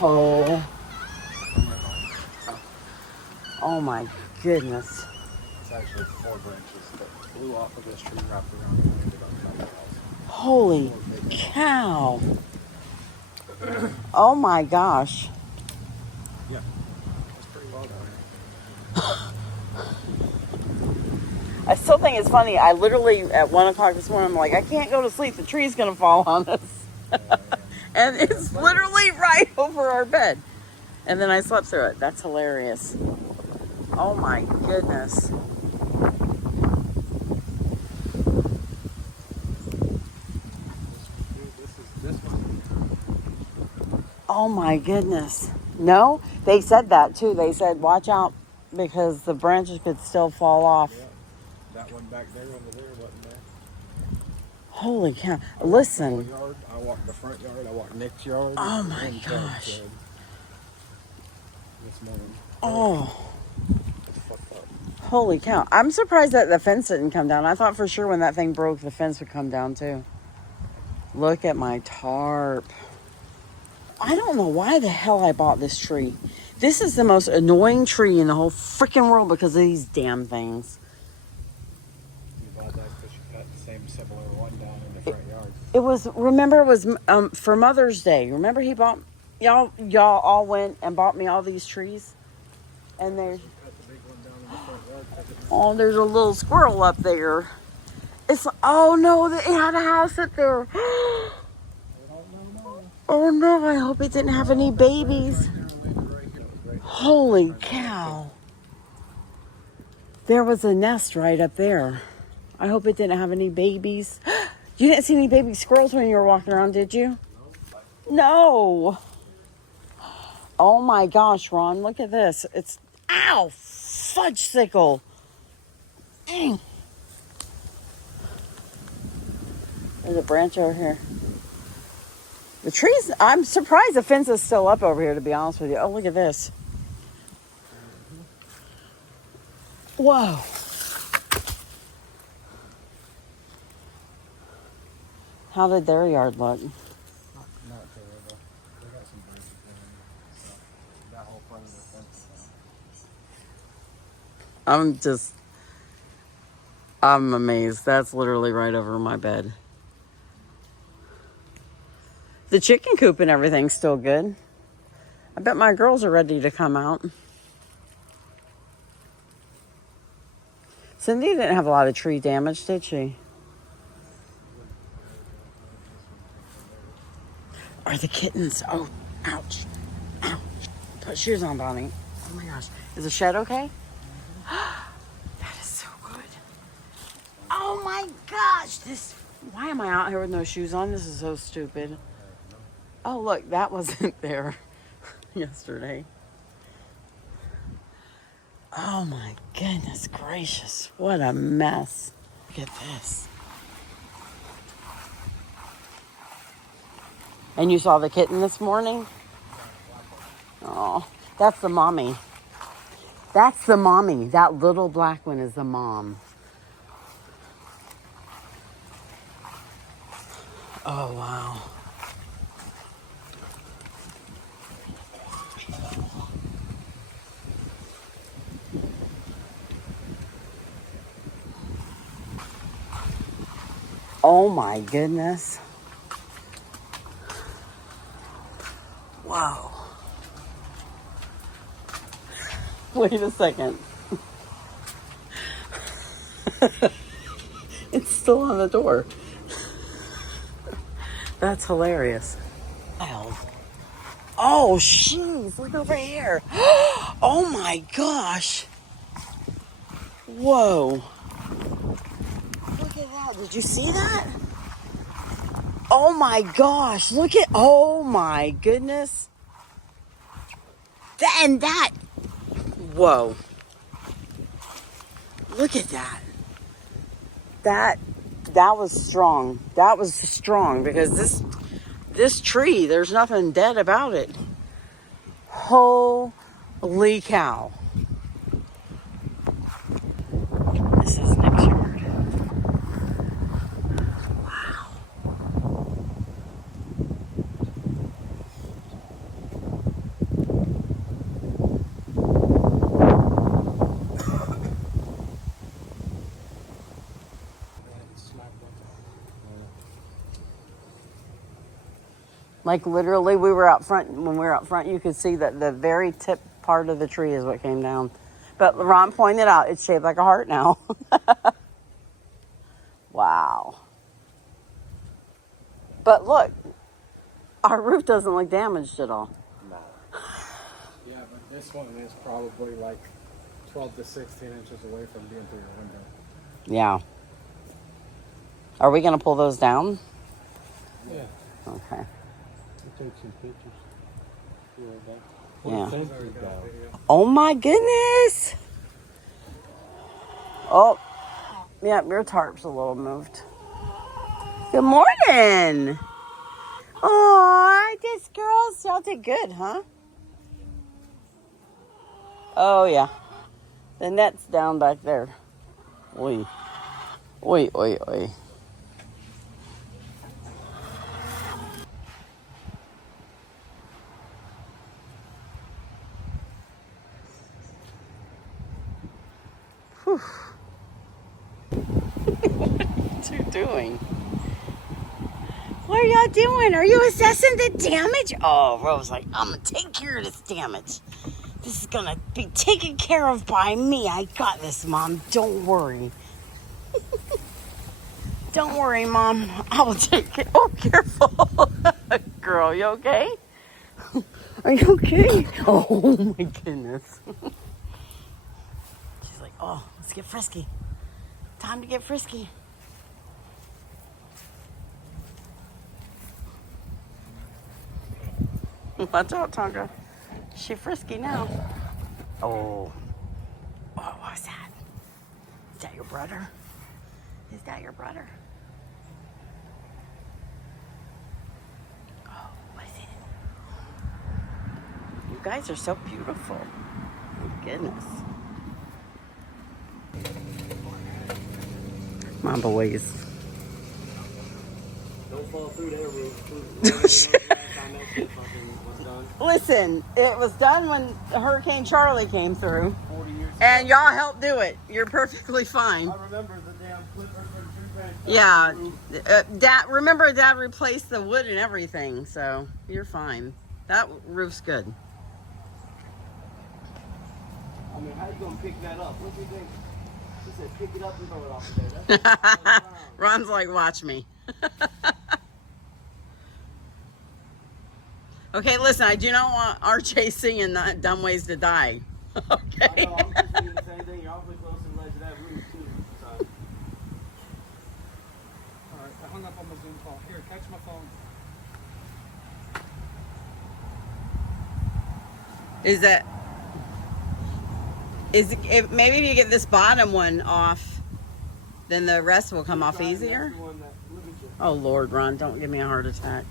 Oh. Oh my goodness. It's actually 4 branches that blew off of this tree, wrapped around, and ended up on the house. Holy cow. Oh my gosh. Yeah, that's pretty well down I still think it's funny. I literally, at 1 o'clock this morning, I'm like, I can't go to sleep. The tree's going to fall on us. And it's literally right over our bed. And then I slept through it. That's hilarious. Oh my goodness. This one. Oh my goodness. No, they said that too. They said, watch out because the branches could still fall off. Yeah, that one back there over there wasn't there. Holy cow. Listen. I walked the front yard. I walked Nick's yard. Oh my gosh. This morning. Oh. It's fucked up. Holy cow. I'm surprised that the fence didn't come down. I thought for sure when that thing broke, the fence would come down too. Look at my tarp. I don't know why the hell I bought this tree. This is the most annoying tree in the whole freaking world because of these damn things. You bought that because you got the same similar one down in the front yard. It was, remember, it was for Mother's Day. Remember he bought, y'all all went and bought me all these trees? And there's, oh, there's a little squirrel up there. It's, oh no, it had a house up there. Oh no, I hope it didn't have any babies. Holy cow. There was a nest right up there. I hope it didn't have any babies. You didn't see any baby squirrels when you were walking around, did you? No. Oh my gosh, Ron, look at this. It's, ow, fudge sickle. Dang. There's a branch over here. The trees, I'm surprised the fence is still up over here, to be honest with you. Oh, look at this. Whoa. How did their yard look? Not terrible. They got some bridges in so that whole front of the fence. I'm amazed. That's literally right over my bed. The chicken coop and everything's still good. I bet my girls are ready to come out. Cindy didn't have a lot of tree damage, did she? Are the kittens? Oh, ouch. Ouch. Put shoes on, Bonnie. Oh my gosh. Is the shed okay? That is so good. Oh my gosh. Why am I out here with no shoes on? This is so stupid. Oh, look, that wasn't there yesterday. Oh my goodness gracious. What a mess. Look at this. And you saw the kitten this morning? Oh, that's the mommy. That's the mommy. That little black one is the mom. Oh, wow. Oh my goodness. Wow. Wait a second. It's still on the door. That's hilarious. Wow. Oh, jeez. Look over here. Oh my gosh. Whoa. Look at that. Did you see that? Oh my gosh. Look at, oh my goodness. That. Whoa. Look at that. That was strong. That was strong because this tree, there's nothing dead about it. Holy cow. This is Nick's yard. Wow. Like literally, we were out front. When we were out front, you could see that the very tip part of the tree is what came down. But Ron pointed out it's shaped like a heart now. Wow. But look, our roof doesn't look damaged at all. No. Yeah, but this one is probably like 12 to 16 inches away from being through your window. Yeah. Are we going to pull those down? Yeah. Okay. I'll take some pictures. Yeah. Oh my goodness. Oh, yeah, your tarp's a little moved. Good morning. Oh, this girl sounded good, huh? Oh, yeah. The net's down back there. Oi. Oi, oi, oi. Whew. What are you doing? What are y'all doing? Are you assessing the damage? Oh, Rose like, I'm going to take care of this damage. This is going to be taken care of by me. I got this, Mom. Don't worry. Don't worry, Mom. I will take it. Oh, careful. Girl, you okay? Are you okay? Oh, my goodness. She's like, oh, let's get frisky. Time to get frisky. Watch out, Tonka. She frisky now. Oh. Oh, what's that? Is that your brother? Is that your brother? Oh, what is it? You guys are so beautiful. My goodness. My boys. Don't fall through there, Ruth. Listen, it was done when Hurricane Charlie came through. 40 years ago. And y'all helped do it. You're perfectly fine. I remember the damn Clipper tree branch. Yeah. Dad replaced the wood and everything, so you're fine. That roof's good. I mean, how you gonna pick that up? What do you think? He said, pick it up and throw it off there. That's Ron's like, watch me. Okay, listen, I do not want RJ singing Dumb Ways to Die. Okay. I know, I'm just thinking the same thing. You're awfully close to the ledge of that roof, too. So. Alright, I hung up on my Zoom call. Here, catch my phone. Maybe if you get this bottom one off, then the rest will come off easier? Oh, Lord, Ron, don't give me a heart attack.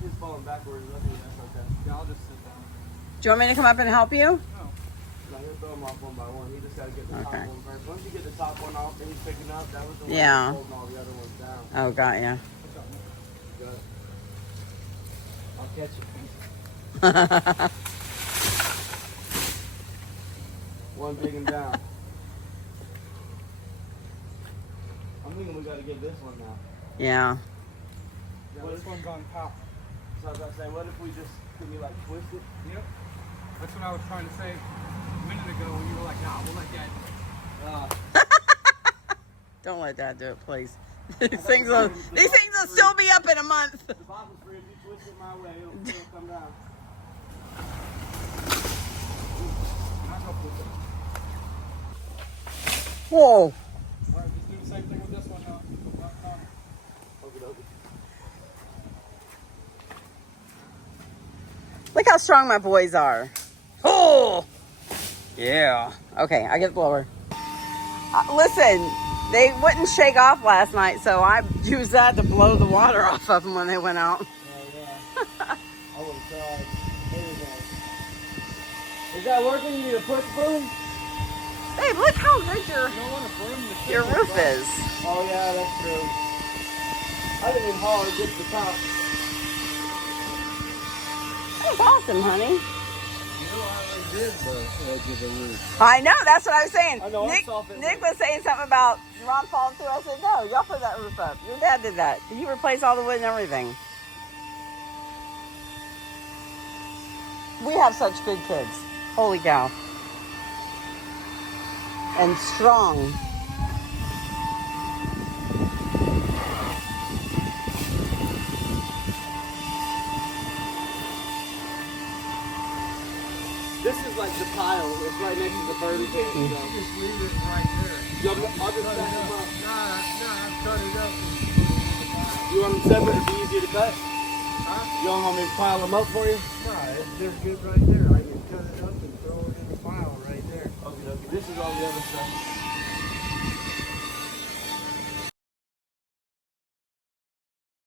He's falling backwards. That's okay. Yeah, I'll just sit down. Do you want me to come up and help you? No. No, he'll throw them off one by one. He just got to get the top one first. Once you get the top one off, then he's picking up. That was the one that was holding all the other ones down. Oh, got ya. Good. I'll catch you. One taken down. I'm thinking we got to get this one now. Yeah. Yeah, this one's on top. So I was about to say, what if we just, could we like twist it? Yep. That's what I was trying to say a minute ago when you were like, nah, we'll let Dad. Don't let Dad do it, please. These things will still be up in a month. The bottom's free. If you twist it my way, it'll come down. Whoa. Alright, just do the same thing with this one now. Look how strong my boys are. Oh! Yeah. Okay, I get the blower. Listen, they wouldn't shake off last night, so I used that to blow the water off of them when they went out. Oh, yeah. I would have tried. Is that working? You need a push broom? Babe, look how good your roof is. Oh, yeah, that's true. I didn't even haul it, get to the top. That's awesome, honey. You know, I did the edge of the roof. I know, that's what I was saying. I know, Nick was saying something about Ron falling through. I said, no, y'all put that roof up. Your dad did that. He replaced all the wood and everything. We have such good kids. Holy cow. And strong. This is like the pile. It's right next to the birdie cage. So. Just leave it right there. I'll just stack them up. I've cut it up. You want them separate? It'd be easier to cut. Huh? You don't want me to pile them up for you? No, it's just good right there. I can cut it up and throw it in the pile right there. Okay. This is all the other stuff.